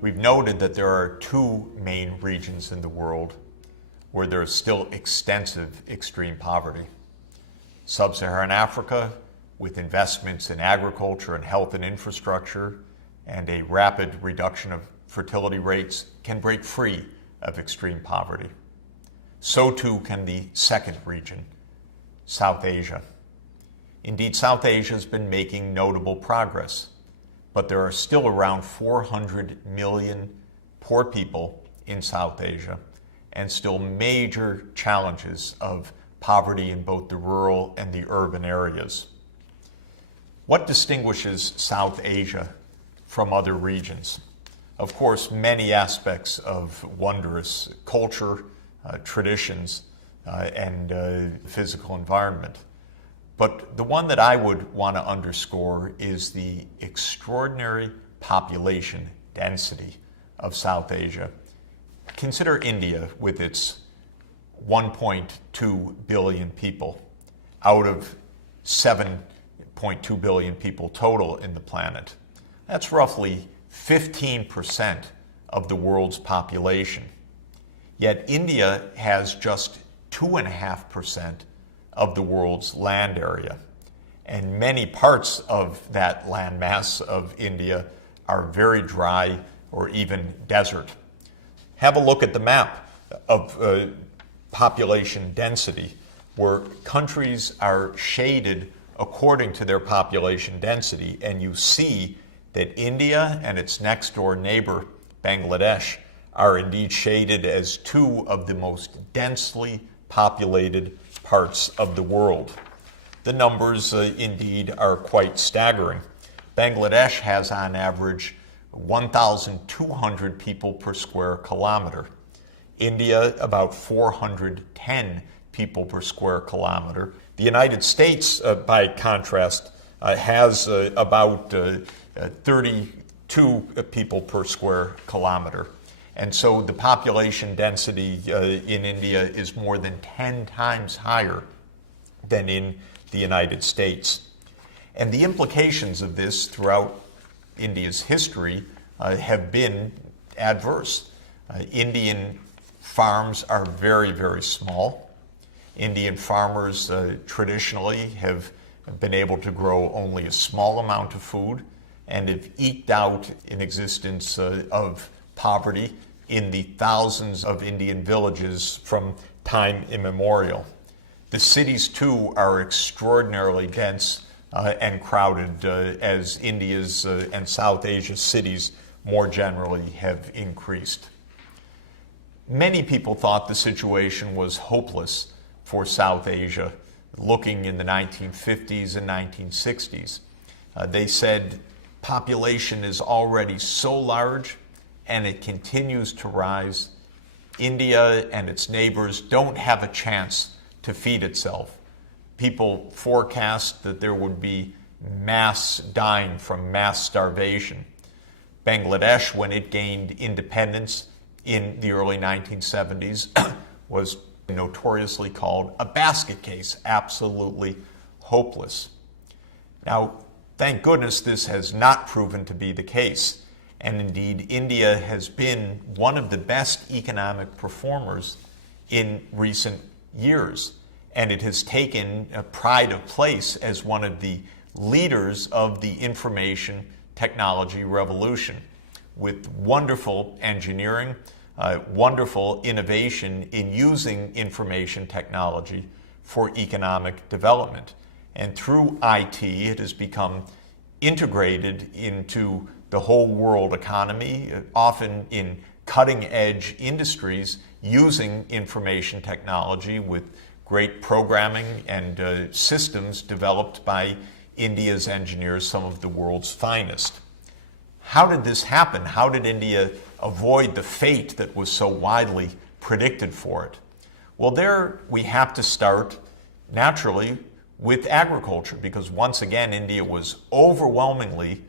We've noted that there are two main regions in the world where there is still extensive extreme poverty. Sub-Saharan Africa, with investments in agriculture and health and infrastructure and a rapid reduction of fertility rates, can break free of extreme poverty. So too can the second region, South Asia. Indeed, South Asia has been making notable progress, but there are still around 400 million poor people in South Asia and still major challenges of poverty in both the rural and the urban areas. What distinguishes South Asia from other regions? Of course, many aspects of wondrous culture, traditions, and physical environment. But the one that I would want to underscore is the extraordinary population density of South Asia. Consider India with its 1.2 billion people out of 7.2 billion people total in the planet. That's roughly 15% of the world's population. Yet India has just 2.5% of the world's land area. And many parts of that landmass of India are very dry or even desert. Have a look at the map of population density, where countries are shaded according to their population density, and you see that India and its next door neighbor, Bangladesh, are indeed shaded as two of the most densely populated parts of the world. The numbers indeed are quite staggering. Bangladesh has on average 1,200 people per square kilometer. India, about 410 people per square kilometer. The United States, by contrast, has about 32 people per square kilometer. And so the population density in India is more than 10 times higher than in the United States. And the implications of this throughout India's history have been adverse. Indian farms are very, very small. Indian farmers traditionally have been able to grow only a small amount of food and have eked out an existence of poverty in the thousands of Indian villages from time immemorial. The cities, too, are extraordinarily dense and crowded as India's and South Asia's cities more generally have increased. Many people thought the situation was hopeless for South Asia, looking in the 1950s and 1960s. They said population is already so large and it continues to rise. India and its neighbors don't have a chance to feed itself. People forecast that there would be mass dying from mass starvation. Bangladesh, when it gained independence in the early 1970s, was notoriously called a basket case, absolutely hopeless. Now, thank goodness this has not proven to be the case. And indeed, India has been one of the best economic performers in recent years. And it has taken a pride of place as one of the leaders of the information technology revolution, with wonderful engineering, wonderful innovation in using information technology for economic development. And through IT, it has become integrated into the whole world economy, often in cutting-edge industries using information technology with great programming and systems developed by India's engineers, some of the world's finest. How did this happen? How did India avoid the fate that was so widely predicted for it? Well, there we have to start, naturally, with agriculture, because once again, India was overwhelmingly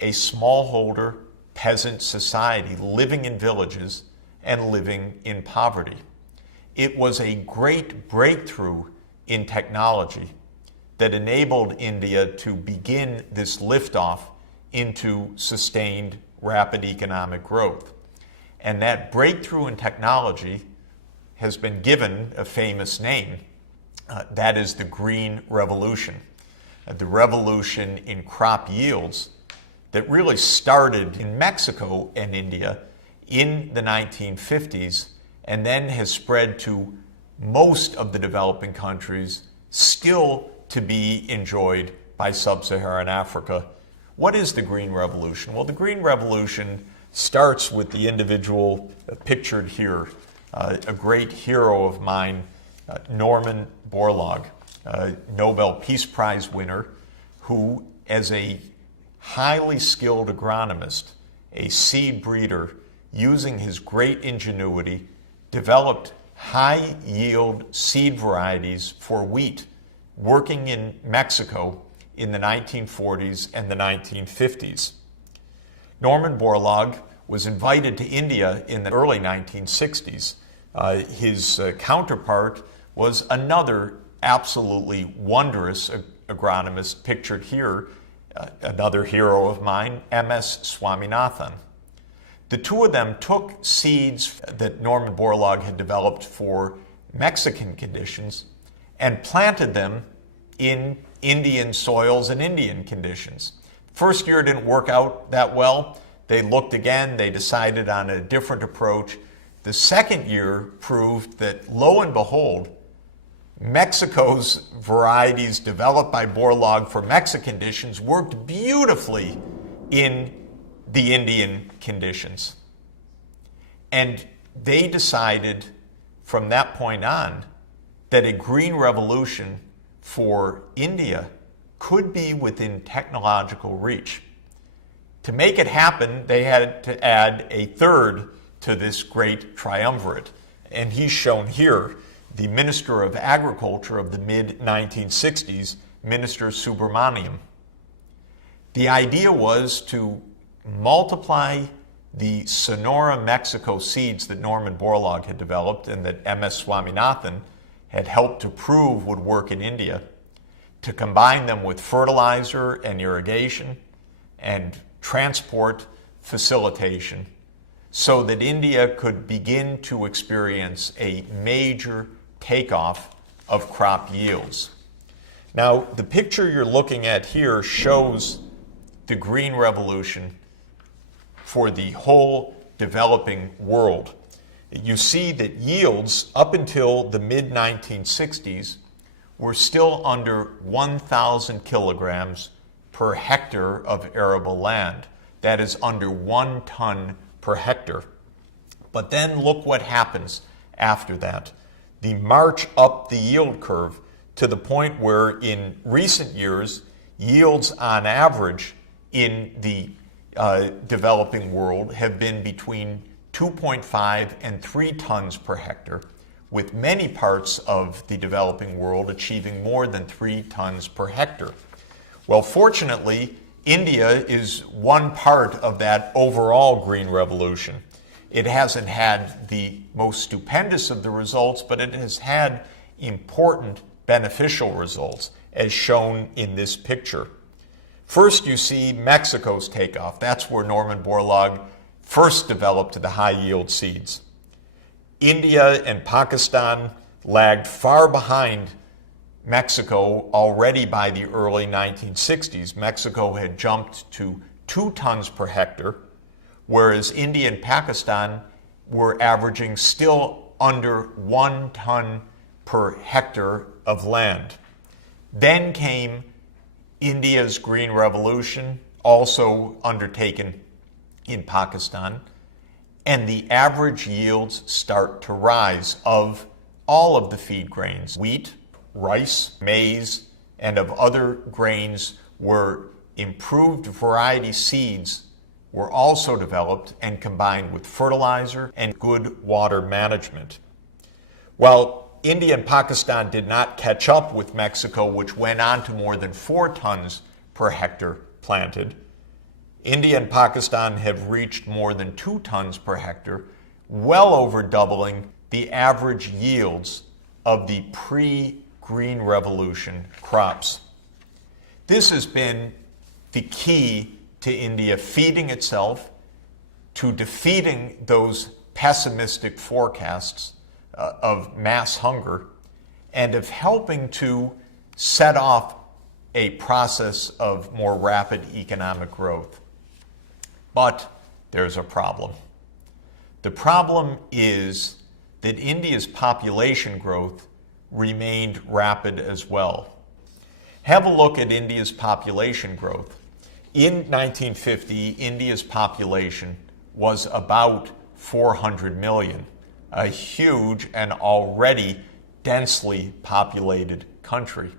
a smallholder peasant society living in villages and living in poverty. It was a great breakthrough in technology that enabled India to begin this liftoff into sustained rapid economic growth. And that breakthrough in technology has been given a famous name. That is the Green Revolution. The revolution in crop yields that really started in Mexico and India in the 1950s and then has spread to most of the developing countries, still to be enjoyed by sub-Saharan Africa. What is the Green Revolution? Well, the Green Revolution starts with the individual pictured here, a great hero of mine, Norman Borlaug, Nobel Peace Prize winner, who, as a highly skilled agronomist, a seed breeder, using his great ingenuity, developed high-yield seed varieties for wheat, working in Mexico in the 1940s and the 1950s. Norman Borlaug was invited to India in the early 1960s. His counterpart was another absolutely wondrous agronomist pictured here, another hero of mine, M.S. Swaminathan. The two of them took seeds that Norman Borlaug had developed for Mexican conditions and planted them in Indian soils and Indian conditions. First year didn't work out that well. They looked again, they decided on a different approach. The second year proved that, lo and behold, Mexico's varieties developed by Borlaug for Mexican conditions worked beautifully in the Indian conditions. And they decided from that point on that a green revolution for India could be within technological reach. To make it happen, they had to add a third to this great triumvirate. And he's shown here, the Minister of Agriculture of the mid-1960s, Minister Subramaniam. The idea was to multiply the Sonora, Mexico seeds that Norman Borlaug had developed and that M.S. Swaminathan had helped to prove would work in India, to combine them with fertilizer and irrigation and transport facilitation so that India could begin to experience a major takeoff of crop yields. Now, the picture you're looking at here shows the Green Revolution for the whole developing world. You see that yields up until the mid-1960s were still under 1,000 kilograms per hectare of arable land. That is under 1 ton per hectare. But then look what happens after that. The march up the yield curve to the point where in recent years, yields on average in the developing world have been between 2.5 and 3 tons per hectare, with many parts of the developing world achieving more than 3 tons per hectare. Well, fortunately, India is one part of that overall green revolution. It hasn't had the most stupendous of the results, but it has had important beneficial results, as shown in this picture. First, you see Mexico's takeoff. That's where Norman Borlaug first developed the high-yield seeds. India and Pakistan lagged far behind Mexico already by the early 1960s. Mexico had jumped to 2 tons per hectare, whereas India and Pakistan were averaging still under 1 ton per hectare of land. Then came India's Green Revolution, also undertaken in Pakistan, and the average yields start to rise of all of the feed grains, wheat, rice, maize, and of other grains where improved variety seeds were also developed and combined with fertilizer and good water management. While India and Pakistan did not catch up with Mexico, which went on to more than 4 tons per hectare planted, India and Pakistan have reached more than 2 tons per hectare, well over doubling the average yields of the pre-Green Revolution crops. This has been the key to India feeding itself to defeating those pessimistic forecasts of mass hunger and of helping to set off a process of more rapid economic growth. But there's a problem. The problem is that India's population growth remained rapid as well. Have a look at India's population growth. In 1950, India's population was about 400 million, a huge and already densely populated country.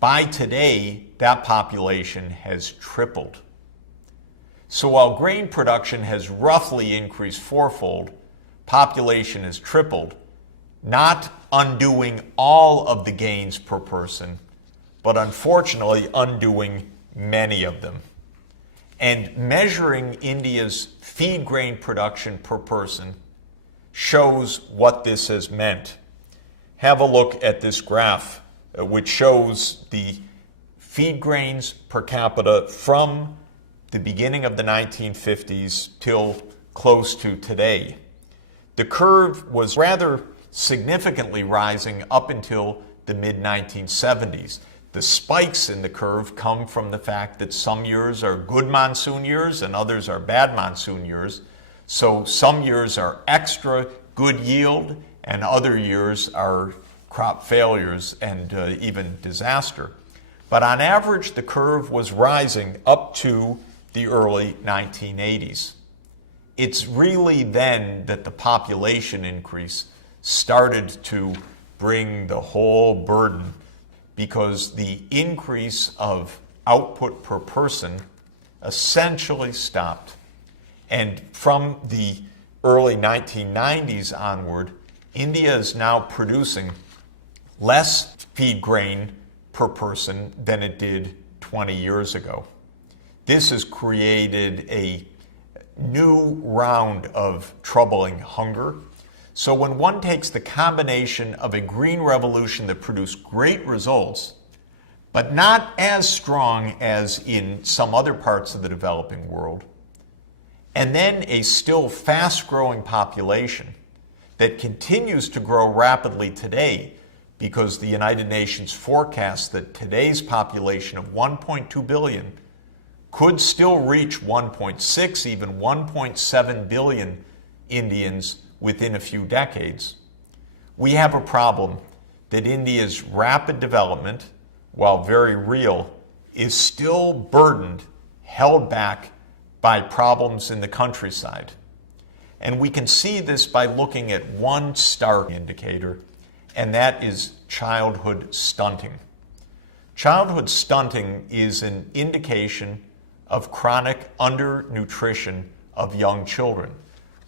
By today, that population has tripled. So while grain production has roughly increased fourfold, population has tripled, not undoing all of the gains per person, but unfortunately undoing many of them. And measuring India's feed grain production per person shows what this has meant. Have a look at this graph, which shows the feed grains per capita from the beginning of the 1950s till close to today. The curve was rather significantly rising up until the mid-1970s. The spikes in the curve come from the fact that some years are good monsoon years and others are bad monsoon years. So some years are extra good yield and other years are crop failures and even disaster. But on average, the curve was rising up to the early 1980s. It's really then that the population increase started to bring the whole burden, because the increase of output per person essentially stopped. And from the early 1990s onward, India is now producing less feed grain per person than it did 20 years ago. This has created a new round of troubling hunger. So when one takes the combination of a green revolution that produced great results, but not as strong as in some other parts of the developing world, and then a still fast-growing population that continues to grow rapidly today, because the United Nations forecasts that today's population of 1.2 billion could still reach 1.6, even 1.7 billion Indians within a few decades. We have a problem that India's rapid development, while very real, is still burdened, held back by problems in the countryside. And we can see this by looking at one stark indicator, and that is childhood stunting. Childhood stunting is an indication of chronic undernutrition of young children.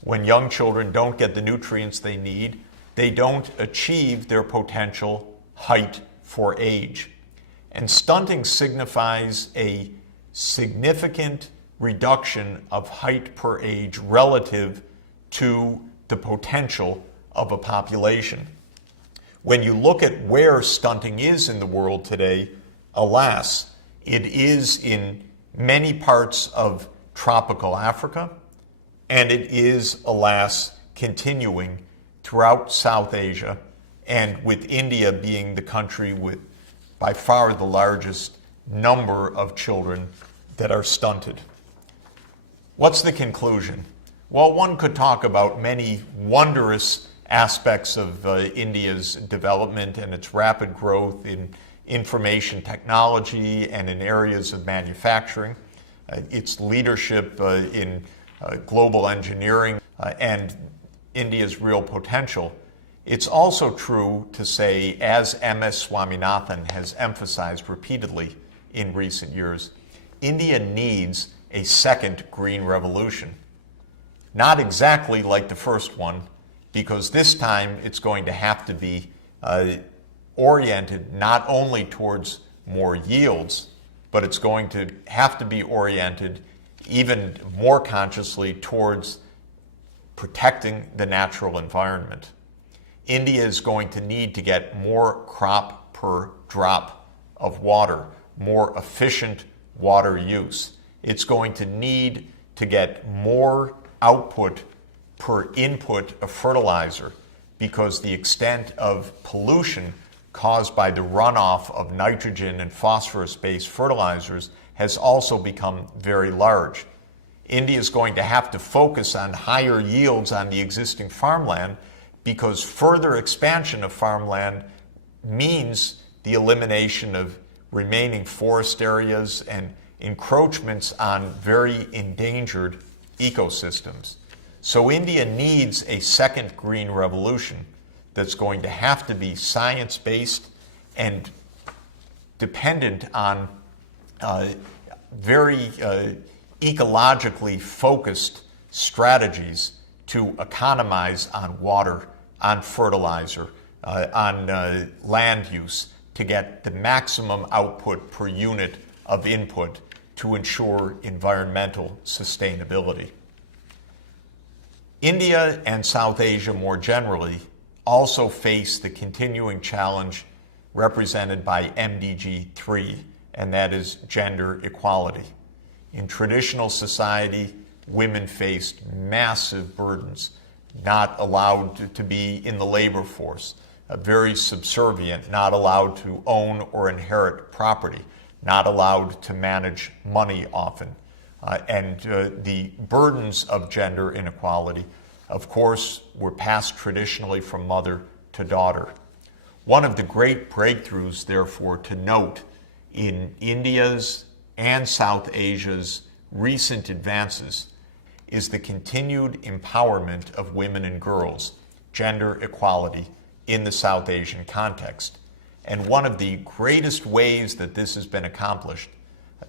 When young children don't get the nutrients they need, they don't achieve their potential height for age. And stunting signifies a significant reduction of height per age relative to the potential of a population. When you look at where stunting is in the world today, alas, it is in many parts of tropical Africa, and it is, alas, continuing throughout South Asia, and with India being the country with by far the largest number of children that are stunted. What's the conclusion? Well, one could talk about many wondrous aspects of India's development and its rapid growth in information technology and in areas of manufacturing, its leadership in global engineering, and India's real potential. It's also true to say, as M.S. Swaminathan has emphasized repeatedly in recent years, India needs a second green revolution. Not exactly like the first one, because this time it's going to have to be oriented not only towards more yields, but it's going to have to be oriented even more consciously towards protecting the natural environment. India is going to need to get more crop per drop of water, more efficient water use. It's going to need to get more output per input of fertilizer, because the extent of pollution caused by the runoff of nitrogen and phosphorus-based fertilizers has also become very large. India is going to have to focus on higher yields on the existing farmland, because further expansion of farmland means the elimination of remaining forest areas and encroachments on very endangered ecosystems. So India needs a second green revolution that's going to have to be science-based and dependent on very ecologically focused strategies to economize on water, on fertilizer, on land use, to get the maximum output per unit of input to ensure environmental sustainability. India and South Asia more generally also face the continuing challenge represented by MDG 3, and that is gender equality. In traditional society, women faced massive burdens, not allowed to be in the labor force, very subservient, not allowed to own or inherit property, not allowed to manage money often. And the burdens of gender inequality, of course, were passed traditionally from mother to daughter. One of the great breakthroughs, therefore, to note in India's and South Asia's recent advances is the continued empowerment of women and girls, gender equality, in the South Asian context. And one of the greatest ways that this has been accomplished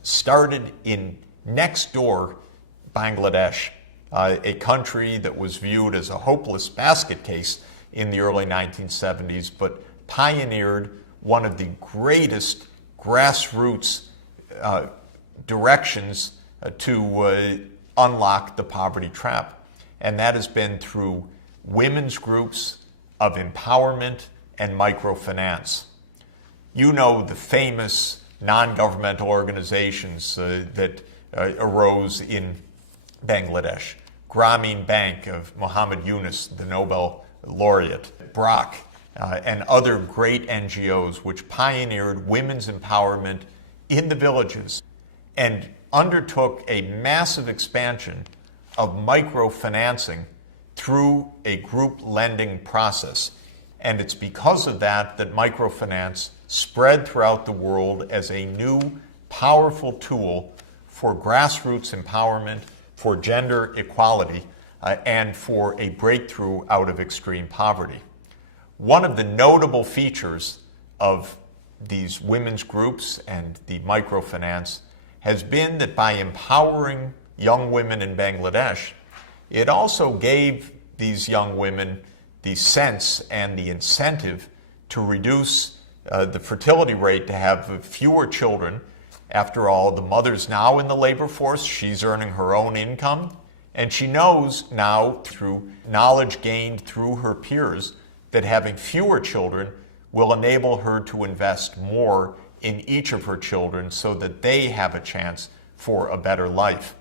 started in next door Bangladesh, a country that was viewed as a hopeless basket case in the early 1970s, but pioneered one of the greatest grassroots directions to unlock the poverty trap. And that has been through women's groups of empowerment and microfinance. You know the famous non-governmental organizations that arose in Bangladesh. Grameen Bank of Muhammad Yunus, the Nobel laureate, BRAC, and other great NGOs which pioneered women's empowerment in the villages and undertook a massive expansion of microfinancing through a group lending process. And it's because of that that microfinance spread throughout the world as a new, powerful tool for grassroots empowerment, for gender equality, and for a breakthrough out of extreme poverty. One of the notable features of these women's groups and the microfinance has been that by empowering young women in Bangladesh, it also gave these young women the sense and the incentive to reduce the fertility rate, to have fewer children. After all, the mother's now in the labor force, she's earning her own income, and she knows now through knowledge gained through her peers that having fewer children will enable her to invest more in each of her children so that they have a chance for a better life.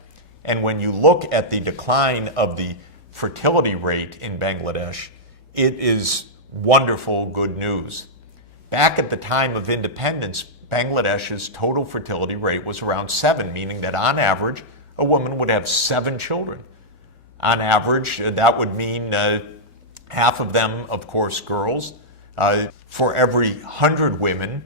And when you look at the decline of the fertility rate in Bangladesh, it is wonderful good news. Back at the time of independence, Bangladesh's total fertility rate was around 7, meaning that on average, a woman would have 7 children. On average, that would mean half of them, of course, girls. For every 100 women,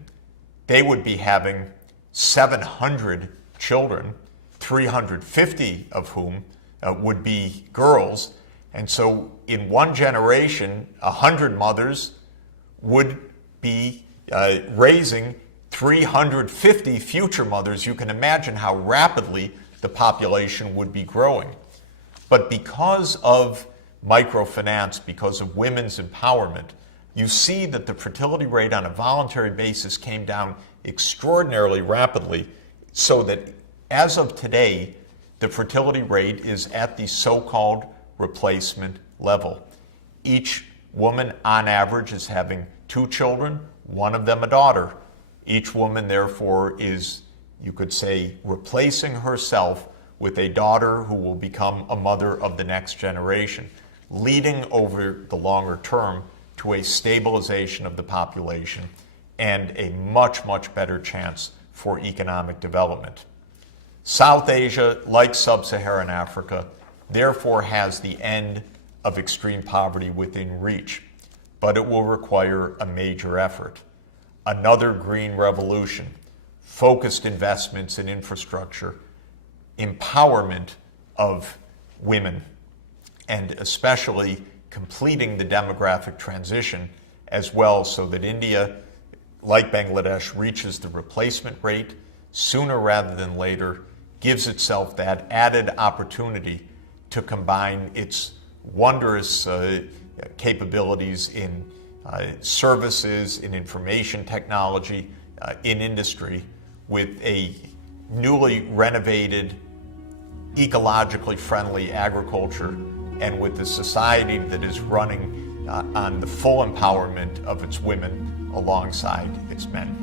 they would be having 700 children, 350 of whom would be girls. And so in one generation, 100 mothers would be raising 350 future mothers. You can imagine how rapidly the population would be growing. But because of microfinance, because of women's empowerment, you see that the fertility rate on a voluntary basis came down extraordinarily rapidly, so that as of today, the fertility rate is at the so-called replacement level. Each woman, on average, is having 2 children, one of them a daughter. Each woman, therefore, is, you could say, replacing herself with a daughter who will become a mother of the next generation, leading over the longer term to a stabilization of the population and a much, much better chance for economic development. South Asia, like sub-Saharan Africa, therefore has the end of extreme poverty within reach, but it will require a major effort. Another green revolution, focused investments in infrastructure, empowerment of women, and especially completing the demographic transition as well, so that India, like Bangladesh, reaches the replacement rate sooner rather than later, gives itself that added opportunity to combine its wondrous capabilities in services, in information technology, in industry, with a newly renovated, ecologically friendly agriculture, and with a society that is running on the full empowerment of its women alongside its men.